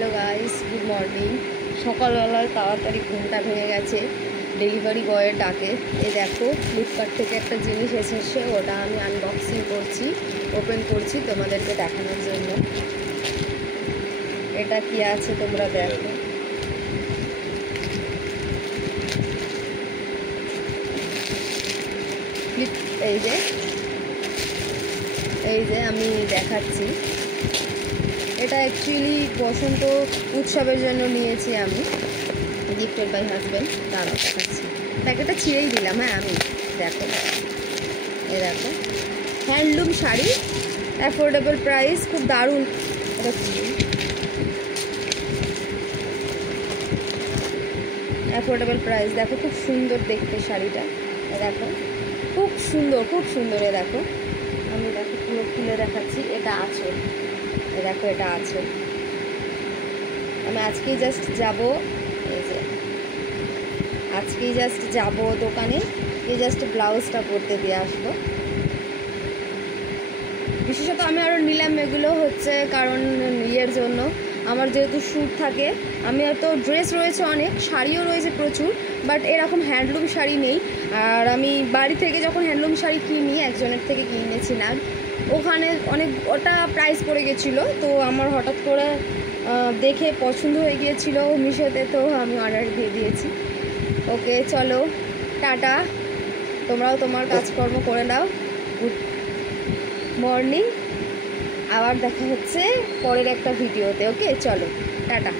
Hello guys, good morning. সকালবেলায় তাড়াতাড়ি ঘুমটা ভেঙে গেছে ডেলিভারি বয়ের ডাকে। এই দেখো, ফ্লিপকার্ট থেকে একটা জিনিস এসেছে, ওটা আমি আনবক্সিং করছি, ওপেন করছি তোমাদেরকে দেখানোর জন্য। এটা কি আছে তোমরা দেখো। এই যে আমি দেখাচ্ছি, এটা অ্যাকচুয়ালি বসন্ত উৎসবের জন্য নিয়েছি আমি, গিফটেড বাই হাজব্যান্ড। দাঁড়াও দেখাচ্ছি, প্যাকেটটা ছিঁড়েই দিলাম। হ্যাঁ আমি দেখো, এই দেখো হ্যান্ডলুম শাড়ি, অ্যাফোর্ডেবল প্রাইস, খুব দারুণ। এটা অ্যাফোর্ডেবল প্রাইস, দেখো খুব সুন্দর দেখতে শাড়িটা। দেখো খুব সুন্দর, খুব সুন্দর। এ দেখো, আমি দেখো পুরো খুলে দেখাচ্ছি। এটা আঁচল, এ দেখো এটা আঁচল। আমি আজকেই জাস্ট যাব, এই যে আজকেই জাস্ট যাব দোকানে, এই জাস্ট ব্লাউজটা পরতে দিয়ে আসবো। বিশেষত আমি আরও নিলাম এগুলো হচ্ছে কারণ ইয়ের জন্য, আমার যেহেতু শ্যুট থাকে। আমি তো ড্রেস রয়েছে অনেক, শাড়িও রয়েছে প্রচুর, বাট এরকম হ্যান্ডলুম শাড়ি নেই। আর আমি বাড়ি থেকে যখন হ্যান্ডলুম শাড়ি কিনি, একজনের থেকে কিনেছিলাম, ওখানে অনেক ওটা প্রাইস পড়ে গেছিলো। তো আমার হঠাৎ করে দেখে পছন্দ হয়ে গিয়েছিলো মিশোতে, তো আমি অর্ডার দিয়ে দিয়েছি। ওকে চলো, টাটা, তোমরাও তোমার কাজকর্ম করে নাও। গুড মর্নিং, আবার দেখা হচ্ছে পরের একটা ভিডিওতে। ওকে চলো, টাটা।